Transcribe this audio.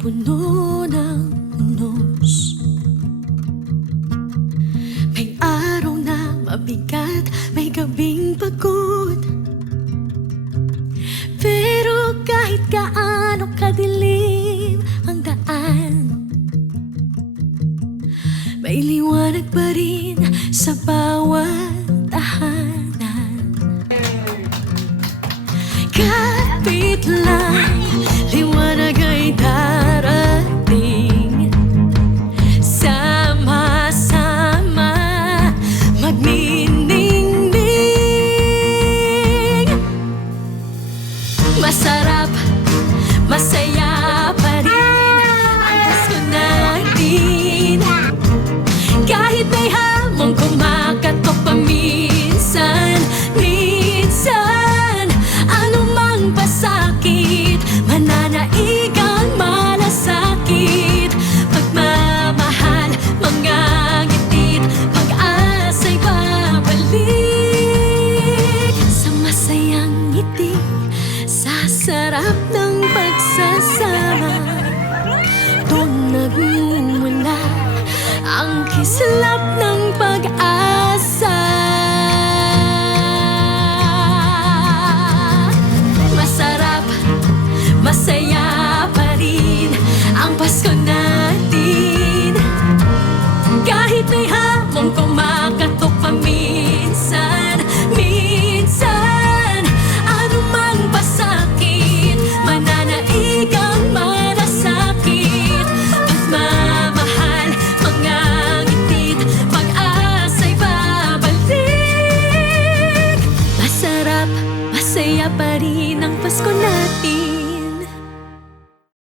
puno ng unos. May araw na mabigat, may gabing pagod. Pero kahit gaano kadilim ang daan, may liwanag pa rin sa bawat tahanan. Kapit lang, liwanag ay darating. Sama-sama magniningning. Masarap, masaya pa rin ang Pasko natin. Kahit may hamong kumakatok paminsan, minsan anumang pasakit, mananaigang malasakit. Pagmamahal, mga ngitit, pag-asa'y babalik. Sa masayang ngiti, sa sarap ng pagsasama, doon nagmumula ang kislap ng pag-asa. Masarap, masaya pa rin ang Pasko natin. Kahit may hamong kumakatok paminsan, minsan anumang pasakit, mananaigang malasakit. Pagmamahal, mga ngitit, pag-asa'y babalik. Masarap, masaya pa rin ang Pasko natin.